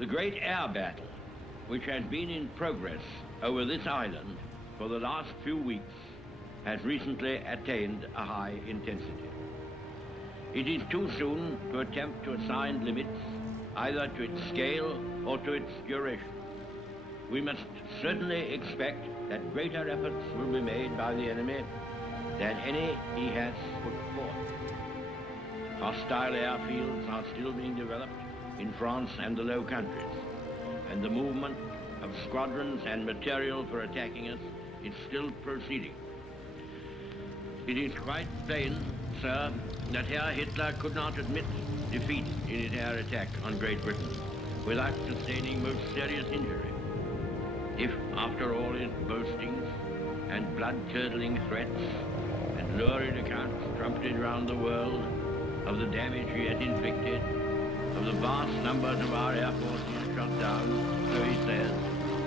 The great air battle, which has been in progress over this island for the last few weeks, has recently attained a high intensity. It is too soon to attempt to assign limits either to its scale or to its duration. We must certainly expect that greater efforts will be made by the enemy than any he has put forth. Hostile airfields are still being developed in France and the Low Countries, and the movement of squadrons and material for attacking us is still proceeding. It is quite plain, sir, that Herr Hitler could not admit defeat in his air attack on Great Britain without sustaining most serious injury. If, after all his boastings and blood-curdling threats and lurid accounts trumpeted round the world of the damage he had inflicted, of the vast numbers of our air force he had shot down, so he says,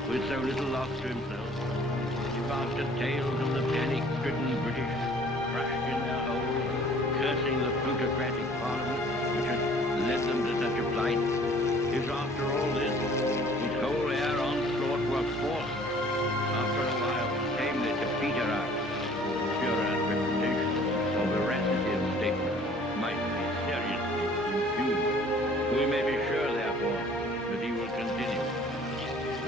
with so little loss to himself, if after tales of the panic-stricken British crushed in their holes, cursing the plutocratic parliament which had led them to such a plight, if after all this, his whole air onslaught were forced, after a while, tamely to peter out, Führer's reputation or veracity of statement might be seriously impugned. We may be sure, therefore, that he will continue,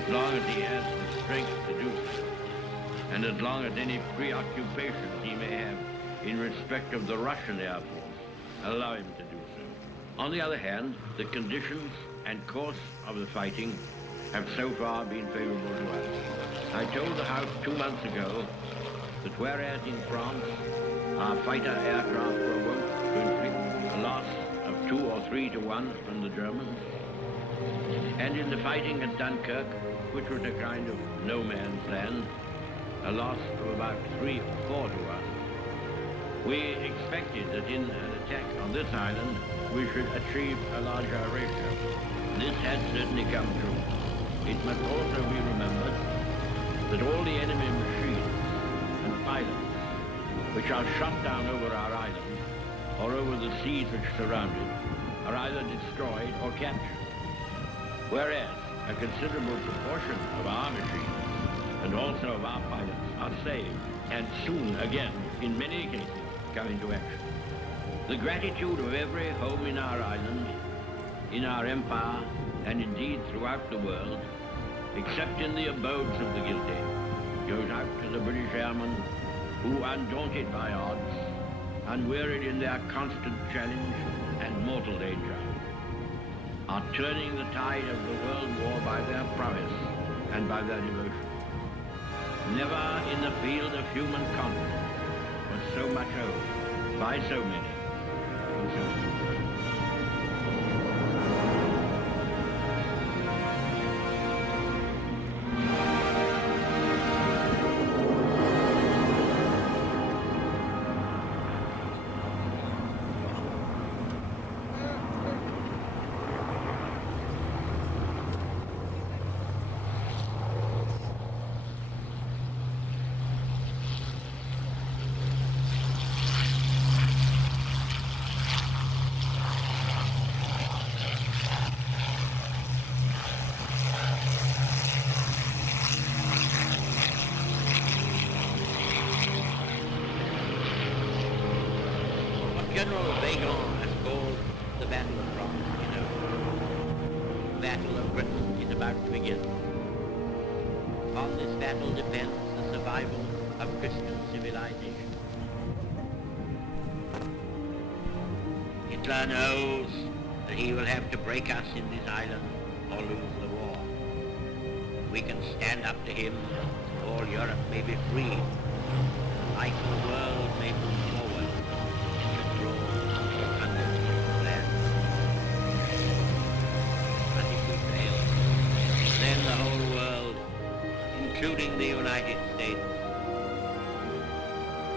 as long as he has the strength to do so, and as long as any preoccupation he may have in respect of the Russian Air Force allow him to do so. On the other hand, the conditions and course of the fighting have so far been favorable to us. I told the House 2 months ago that whereas in France our fighter aircraft were wont to inflict a loss of 2 or 3 to 1 from the Germans, and in the fighting at Dunkirk, which was a kind of no man's land, a loss of about 3 or 4 to 1, we expected that in an attack on this island we should achieve a larger ratio. This has certainly come true. It must also be remembered that all the enemy machines and pilots which are shot down over our island or over the seas which surround it are either destroyed or captured, whereas a considerable proportion of our machines and also of our pilots are saved and soon again, in many cases, come into action. The gratitude of every home in our island, in our empire, and indeed throughout the world, except in the abodes of the guilty, goes out to the British airmen who, undaunted by odds, unwearied in their constant challenge and mortal danger, are turning the tide of the world war by their prowess and by their devotion. Never in the field of human conflict was so much owed by so many to so few. Hitler knows that he will have to break us in this island or lose the war. We can stand up to him, all Europe may be free, life of the world may move forward to grow under his plan. But if we fail, then the whole world, including the United States,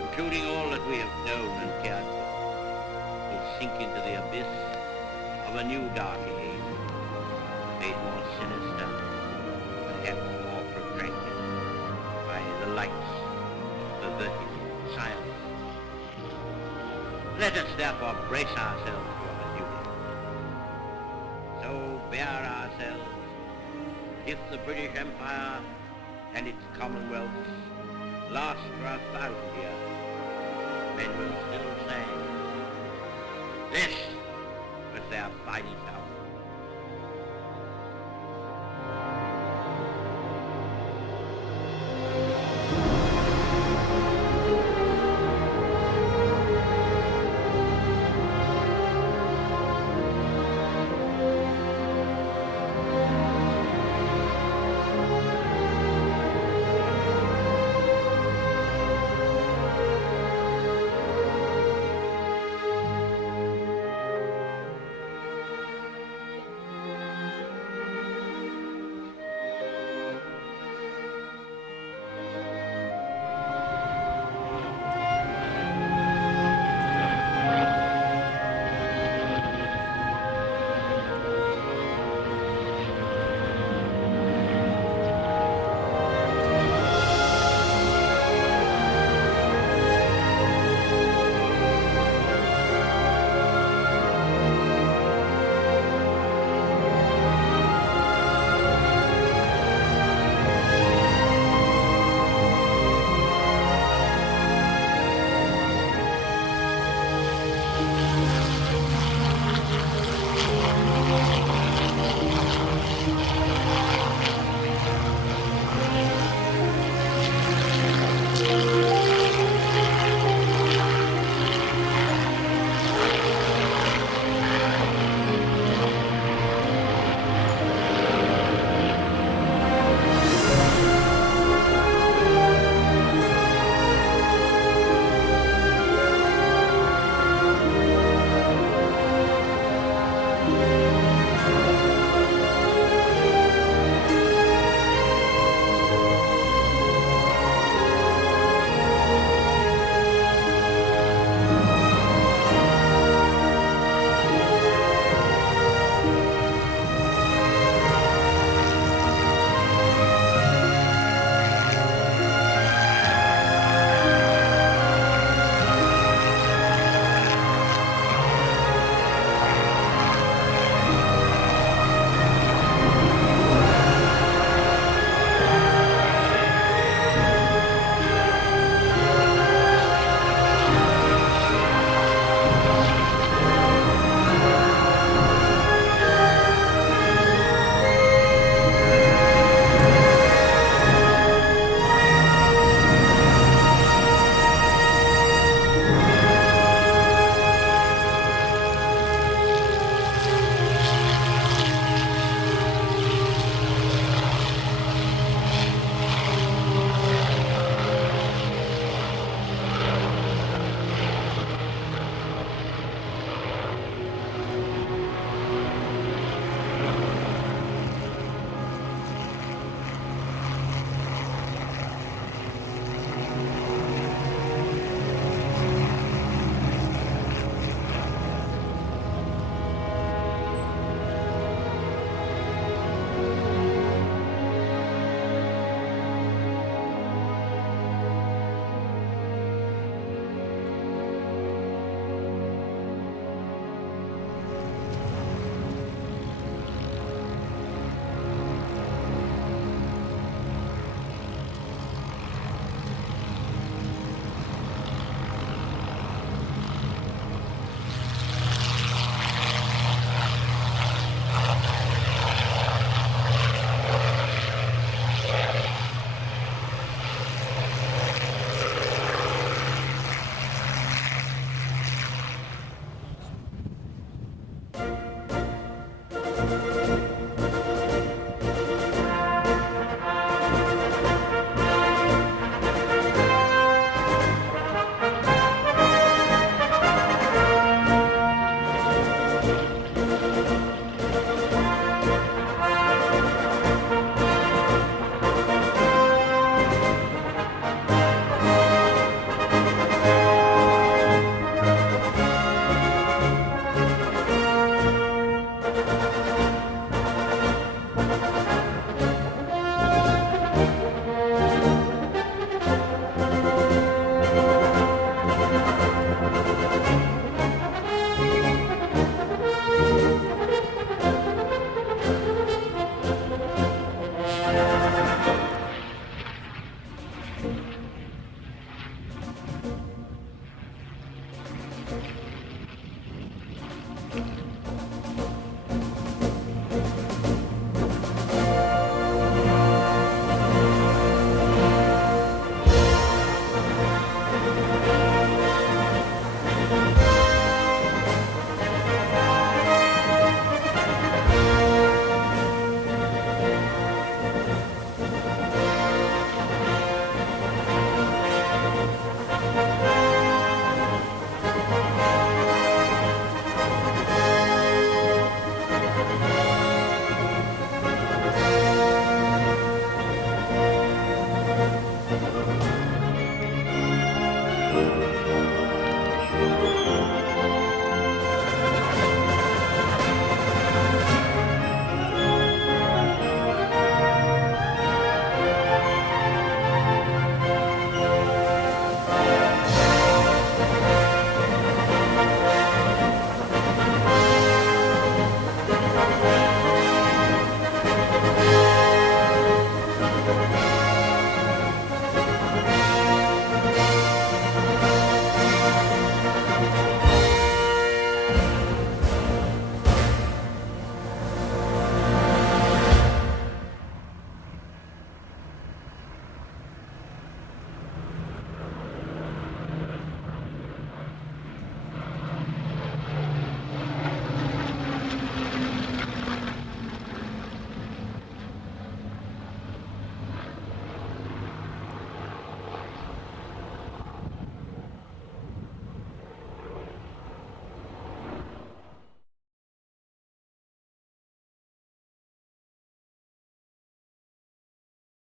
including all that we have known and cared for, will sink into the abyss of a new dark age, made more sinister, perhaps more protracted by the lights of perverted science. Let us therefore brace ourselves to our duty. So bear ourselves if the British Empire and its commonwealths last for 1,000 years, men will still say, this was their finest hour.